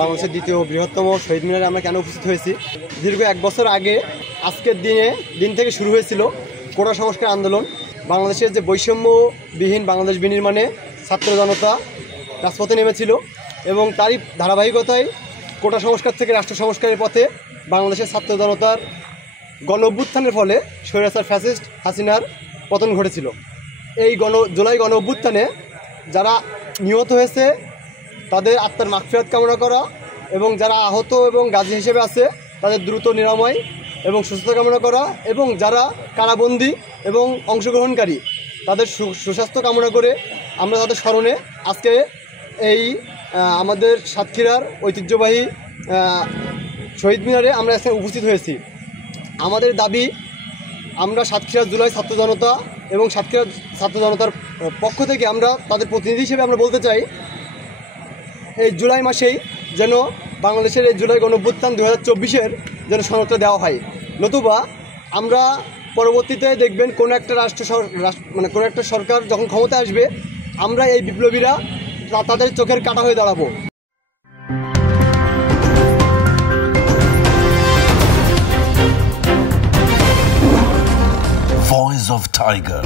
বাংলাদেশের দ্বিতীয় বৃহত্তম শহীদ মিনারে আমরা কেন উপস্থিত হয়েছি? দীর্ঘ 1 বছর আগে আজকের দিন থেকে শুরু হয়েছিল কোটা সংস্কার আন্দোলন। বাংলাদেশের যে বৈষম্যবিহীন বাংলাদেশ বিনির্মাণে ছাত্র জনতা রাজপথে নেমেছিল এবং তারই ধারাবাহিকতায় কোটা সংস্কার থেকে রাষ্ট্র সংস্কারের পথে বাংলাদেশের ছাত্র জনতার গণ অভ্যুত্থানের ফলে স্বৈরাচার ফ্যাসিস্ট হাসিনার পতন ঘটেছিল। এই জুলাই গণ অভ্যুত্থানে যারা নিহত হয়েছে তাদের আত্মার মাগফিরাত কামনা করা এবং যারা আহত এবং গাজী হিসেবে আছে তাদের দ্রুত নিরাময় এবং সুস্থতা কামনা করা এবং যারা কারাবন্দী এবং অংশগ্রহণকারী তাদের সুস্বাস্থ্য কামনা করে আমরা তাদের স্মরণে আজকে এই আমাদের সাতক্ষীরার ঐতিহ্যবাহী শহীদ মিনারে আমরা এখানে উপস্থিত হয়েছি। আমাদের দাবি, আমরা সাতক্ষীরা জুলাই ছাত্র জনতা এবং সাতক্ষীরা ছাত্র জনতার পক্ষ থেকে আমরা তাদের প্রতিনিধি হিসেবে আমরা বলতে চাই, এই জুলাই মাসেই যেন বাংলাদেশের এই জুলাই গণঅভ্যুত্থান 2024-এর যেন সনদটা দেওয়া হয়, নতুবা আমরা পরবর্তীতে দেখবেন কোনো একটা সরকার যখন ক্ষমতা আসবে আমরা এই বিপ্লবীরা তাদের চোখের কাঁটা হয়ে দাঁড়াবো। Voice of Tiger.